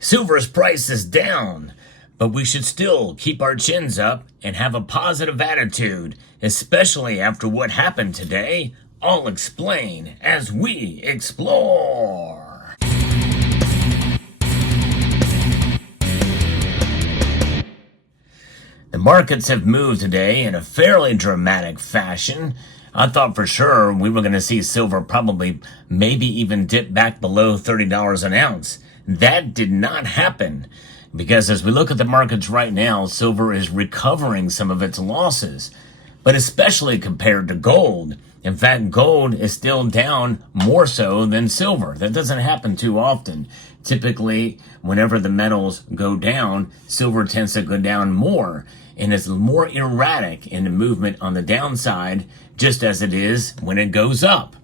Silver's price is down, but we should still keep our chins up and have a positive attitude, especially after what happened today. I'll explain as we explore. The markets have moved today in a fairly dramatic fashion. I thought for sure we were going to see silver probably maybe even dip back below $30 an ounce. That did not happen because as we look at the markets right now, silver is recovering some of its losses, but especially compared to gold. In fact, gold is still down more so than silver. That doesn't happen too often. Typically, whenever the metals go down, silver tends to go down more and is more erratic in the movement on the downside, just as it is when it goes up.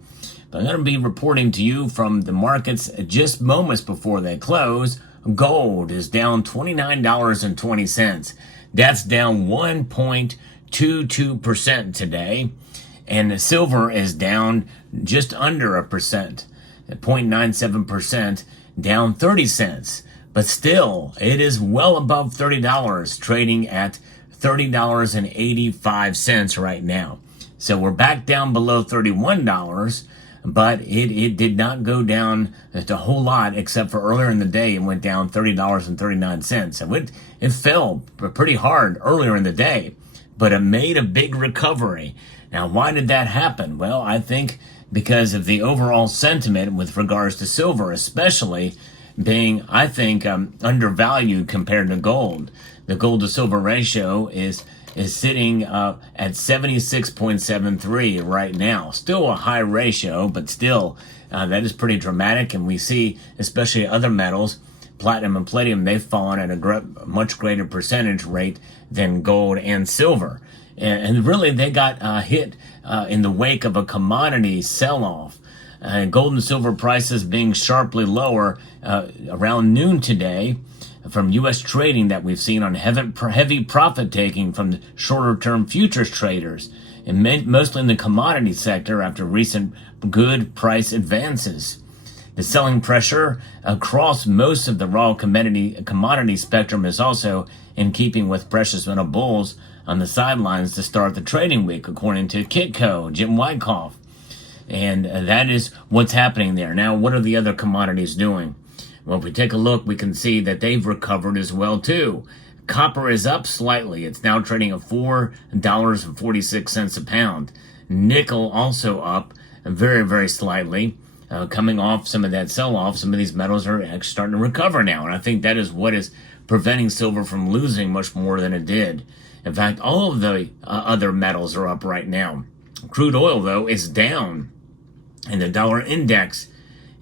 But I'm going to be reporting to you from the markets just moments before they close. Gold is down $29.20. That's down 1.22% today. And silver is down just under 1%, 0.97%, down 30 cents. But still, it is well above $30, trading at $30.85 right now. So we're back down below $31, but it did not go down a whole lot, except for earlier in the day, it went down $30.39. So it fell pretty hard earlier in the day, but it made a big recovery. Now, why did that happen? Well, I think because of the overall sentiment with regards to silver, especially being, I think, undervalued compared to gold. The gold to silver ratio is sitting at 76.73 right now. Still a high ratio, but still that is pretty dramatic. And we see, especially other metals, platinum and palladium, they've fallen at a much greater percentage rate than gold and silver. And really, they got hit in the wake of a commodity sell-off. Gold and silver prices being sharply lower around noon today from U.S. trading that we've seen on heavy profit taking from the shorter-term futures traders, and mostly in the commodity sector after recent good price advances. The selling pressure across most of the raw commodity spectrum is also in keeping with precious metal bulls on the sidelines to start the trading week, according to Kitco, Jim Wyckoff. And that is what's happening there. Now, what are the other commodities doing? Well, if we take a look, we can see that they've recovered as well, too. Copper is up slightly. It's now trading at $4.46 a pound. Nickel also up very, very slightly. Coming off some of that sell-off, some of these metals are actually starting to recover now. And I think that is what is preventing silver from losing much more than it did. In fact, all of the other metals are up right now. Crude oil, though, is down. And the dollar index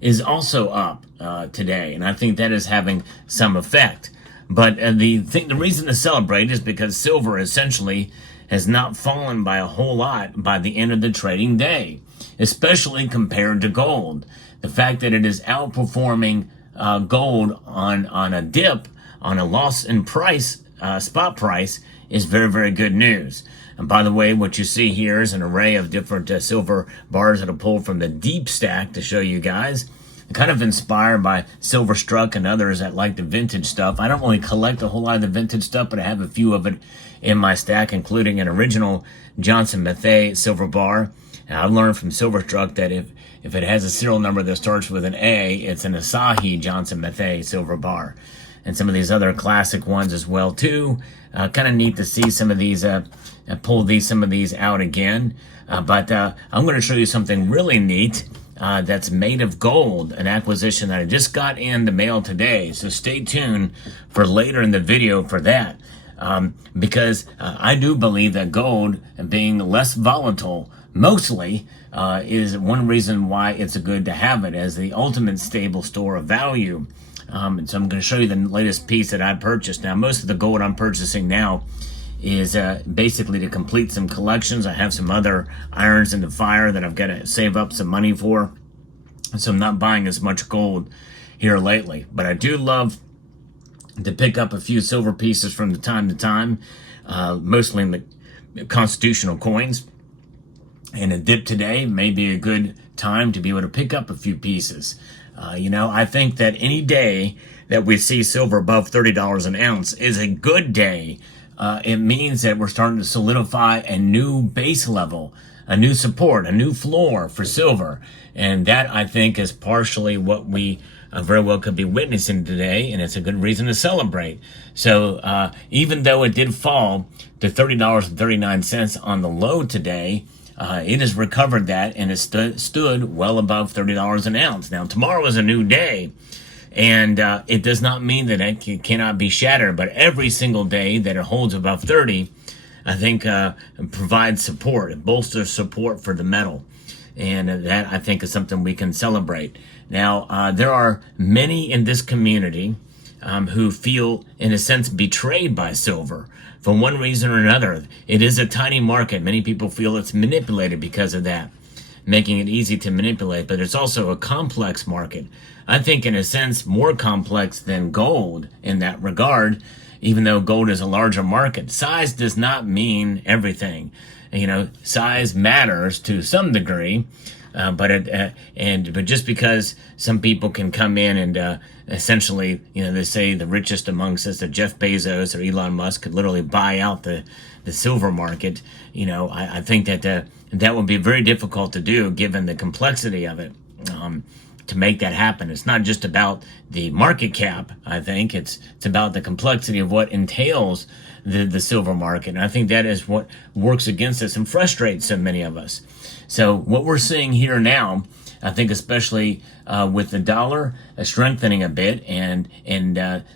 is also up today. And I think that is having some effect. But the reason to celebrate is because silver essentially has not fallen by a whole lot by the end of the trading day, especially compared to gold. The fact that it is outperforming gold on a dip, on a loss in price, spot price, is very, very good news. And by the way, what you see here is an array of different silver bars that are pulled from the deep stack to show you guys. I'm kind of inspired by Silver Struck and others that like the vintage stuff. I don't really collect a whole lot of the vintage stuff, but I have a few of it in my stack, including an original Johnson Matthey silver bar. And I've learned from Silver Struck that if it has a serial number that starts with an A, it's an Asahi Johnson Matthey silver bar. And some of these other classic ones as well, too. Kind of neat to see some of these, pull some of these out again. But I'm going to show you something really neat that's made of gold, an acquisition that I just got in the mail today. So stay tuned for later in the video for that. Because I do believe that gold, being less volatile, mostly, is one reason why it's good to have it as the ultimate stable store of value. And so I'm going to show you the latest piece that I purchased. Now, most of the gold I'm purchasing now is basically to complete some collections. I have some other irons in the fire that I've got to save up some money for. So I'm not buying as much gold here lately. But I do love to pick up a few silver pieces from time to time, mostly in the constitutional coins. And a dip today may be a good time to be able to pick up a few pieces. I think that any day that we see silver above $30 an ounce is a good day. It means that we're starting to solidify a new base level, a new support, a new floor for silver. And that, I think, is partially what we very well could be witnessing today, and it's a good reason to celebrate. So even though it did fall to $30.39 on the low today, it has recovered that, and it stood well above $30 an ounce. Now, tomorrow is a new day, and it does not mean that it cannot be shattered, but every single day that it holds above 30, I think provides support. It bolsters support for the metal. And that, I think, is something we can celebrate. Now, there are many in this community who feel, in a sense, betrayed by silver for one reason or another. It is a tiny market. Many people feel it's manipulated because of that, making it easy to manipulate. But it's also a complex market. I think, in a sense, more complex than gold in that regard, even though gold is a larger market. Size does not mean everything. You know, size matters to some degree, but just because some people can come in and essentially, you know, they say the richest amongst us, that Jeff Bezos or Elon Musk could literally buy out the silver market. You know, I think that that would be very difficult to do given the complexity of it. To make that happen, it's not just about the market cap. I think it's about the complexity of what entails the silver market. And I think that is what works against us and frustrates so many of us. So what we're seeing here now, I think, especially with the dollar strengthening a bit and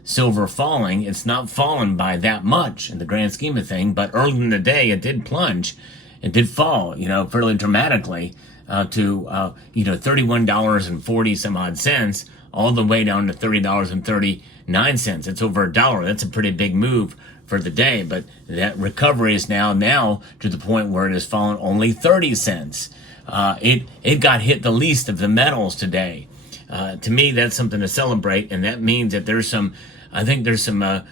silver falling, it's not fallen by that much in the grand scheme of things. But early in the day, it did plunge, it did fall, you know, fairly dramatically. To $31.40 some odd cents, all the way down to $30.39. It's over $1. That's a pretty big move for the day, but that recovery is now to the point where it has fallen only 30 cents. It got hit the least of the metals today. To me, that's something to celebrate, and that means that there's some a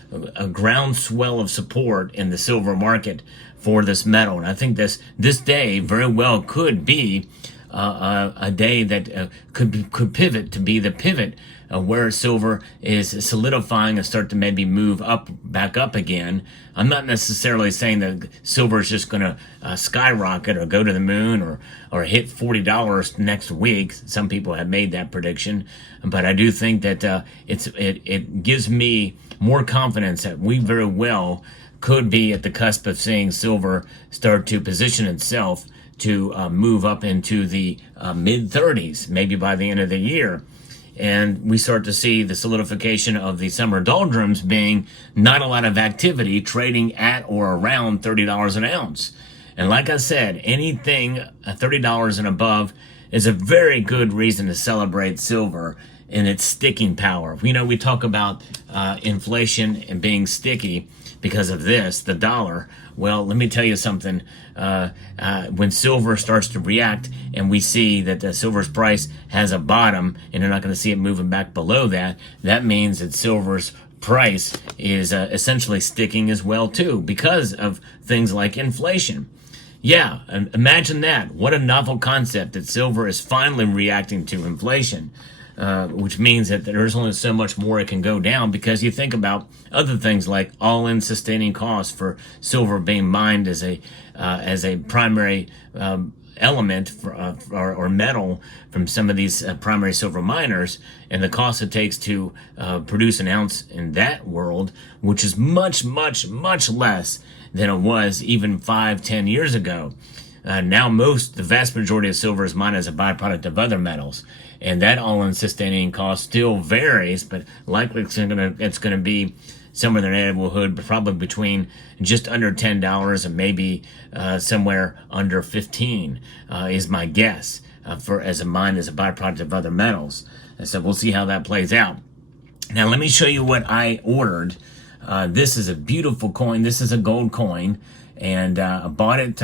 groundswell of support in the silver market for this metal. And I think this day very well could be a day that could pivot to be the pivot where silver is solidifying and start to maybe move back up again. I'm not necessarily saying that silver is just going to skyrocket or go to the moon or hit $40 next week. Some people have made that prediction, but I do think that it gives me more confidence that we very well could be at the cusp of seeing silver start to position itself to move up into the mid-30s, maybe by the end of the year. And we start to see the solidification of the summer doldrums being not a lot of activity, trading at or around $30 an ounce. And like I said, anything $30 and above is a very good reason to celebrate silver and its sticking power. You know, we talk about inflation and being sticky because of this, the dollar. Well, let me tell you something. When silver starts to react and we see that the silver's price has a bottom and you're not going to see it moving back below that, that means that silver's price is essentially sticking as well too because of things like inflation. Yeah, imagine that. What a novel concept that silver is finally reacting to inflation. Which means that there's only so much more it can go down, because you think about other things like all-in sustaining costs for silver being mined as a primary element or metal from some of these primary silver miners, and the cost it takes to produce an ounce in that world, which is much, much, much less than it was even 5-10 years ago. Now the vast majority of silver is mined as a byproduct of other metals. And that all-in sustaining cost still varies, but likely it's going to be somewhere in the neighborhood, probably between just under $10 and maybe somewhere under 15 is my guess as a mine as a byproduct of other metals. And so we'll see how that plays out. Now let me show you what I ordered. This is a beautiful coin. This is a gold coin, and I bought it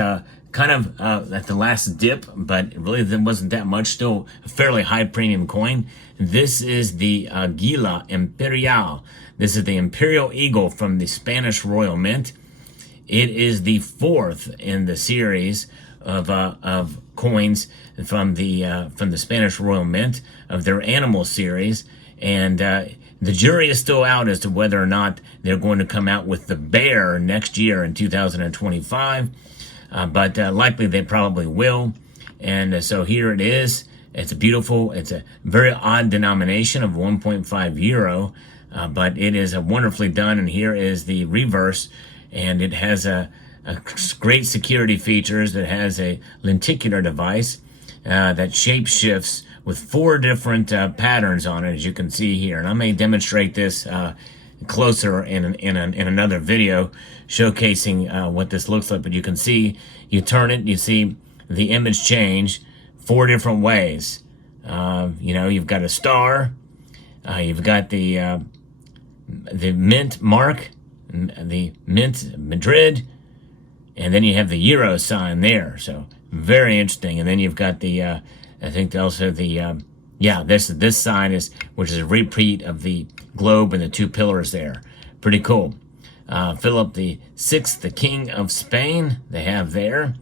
kind of at the last dip, but really there wasn't that much. Still a fairly high premium coin. This is the Águila Imperial. This is the Imperial Eagle from the Spanish Royal Mint. It is the fourth in the series of coins from the Spanish Royal Mint of their animal series, and The jury is still out as to whether or not they're going to come out with the bear next year in 2025, but likely they probably will. And so here it is. It's beautiful. It's a very odd denomination of 1.5 euro, but it is wonderfully done. And here is the reverse, and it has a great security features. It has a lenticular device that shape shifts with 4 different patterns on it, as you can see here. And I may demonstrate this closer in another video showcasing what this looks like. But you can see, you turn it, you see the image change 4 different ways. You've got a star, you've got the mint mark, the mint Madrid, and then you have the euro sign there. So very interesting. And then you've got the I think also the this sign is, which is a repeat of the globe and the 2 pillars there. Pretty cool. Philip the Sixth, the King of Spain, they have there.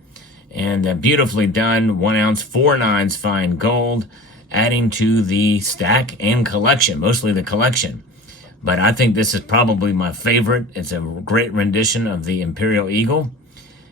And beautifully done, 1 ounce, 4 nines fine gold, adding to the stack and collection, mostly the collection. But I think this is probably my favorite. It's a great rendition of the Imperial Eagle.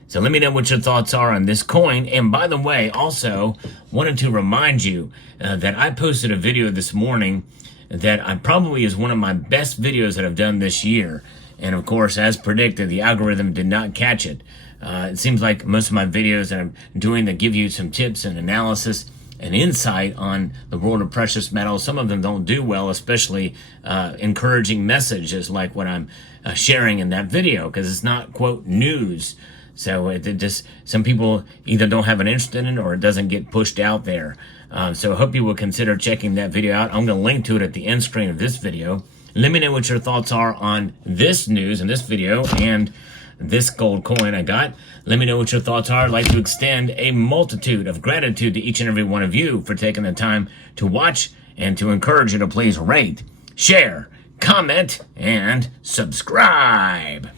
So let me know what your thoughts are on this coin. And by the way, also wanted to remind you that I posted a video this morning that I probably is one of my best videos that I've done this year. And of course, as predicted, the algorithm did not catch it. It seems like most of my videos that I'm doing that give you some tips and analysis and insight on the world of precious metals, some of them don't do well, especially encouraging messages like what I'm sharing in that video, because it's not, quote, news. So it just, some people either don't have an interest in it or it doesn't get pushed out there. So I hope you will consider checking that video out. I'm going to link to it at the end screen of this video. Let me know what your thoughts are on this news and this video and this gold coin I got. Let me know what your thoughts are. I'd like to extend a multitude of gratitude to each and every one of you for taking the time to watch, and to encourage you to please rate, share, comment, and subscribe.